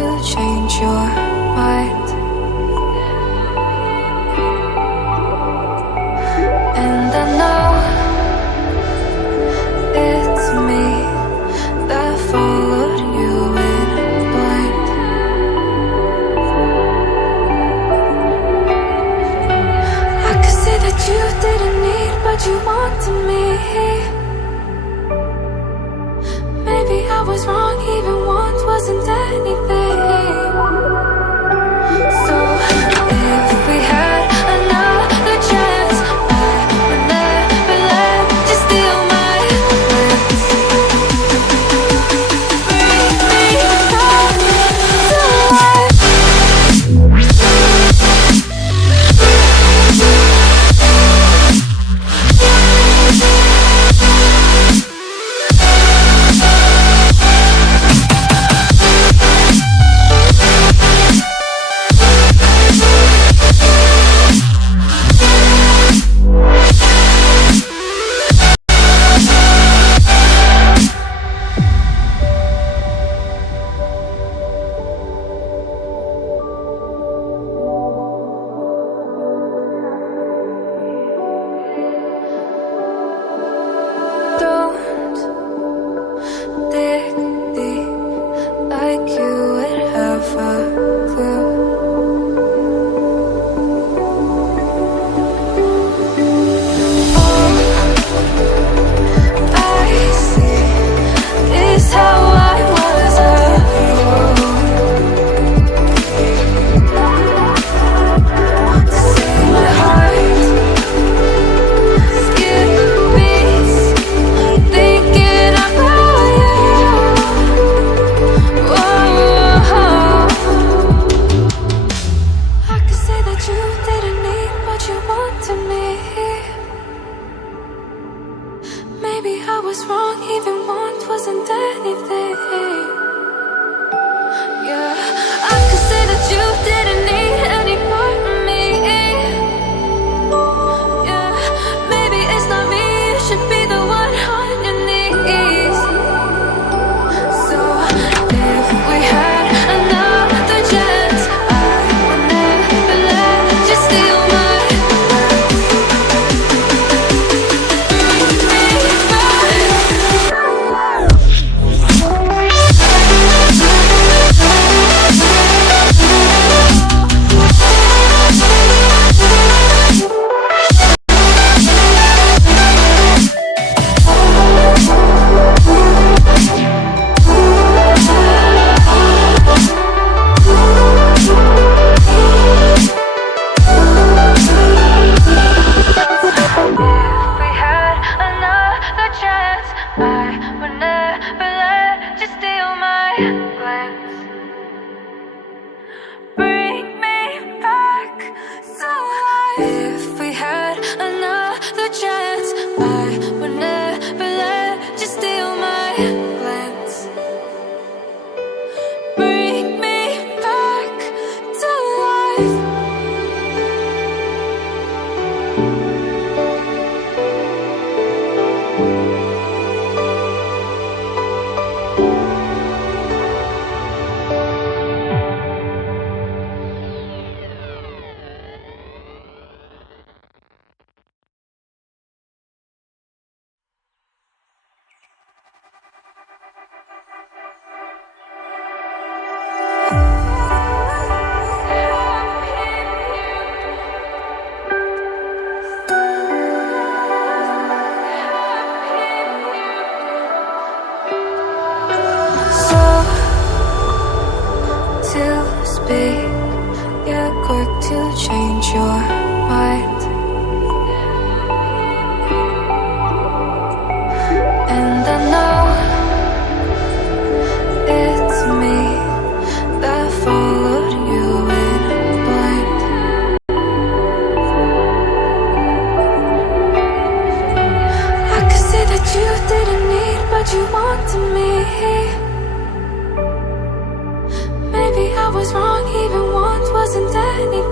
to change your mind. And I know it's me that followed you in blind. I could say that you didn't need, but you wanted me. Maybe I was wrong, even want wasn't anything. So if we had another chance, I would never let you steal my plans. Bring me back to life. Don't dig deep like you would have a clue. All I see is how I was a fool to see my heart skip beats thinking about you. Whoa. I could say that you didn't need, but you wanted me. Maybe I was wrong, even want wasn't anything. Yeah, I could say that you didn't need any part of me. Yeah, maybe it's not me, you should be the one on your knees. So if we had another chance, I would never let you steal my heart. Bring me back. If we had another chance, I would never let you steal my plans. Bring me back to life. If we had another chance, I would never let you steal my plans. Bring me back to life. So to speak, you're quick to change your mind. And I know it's me that followed you in blind. I could say that you didn't need, but you wanted me. Maybe I was wrong, even want wasn't anything.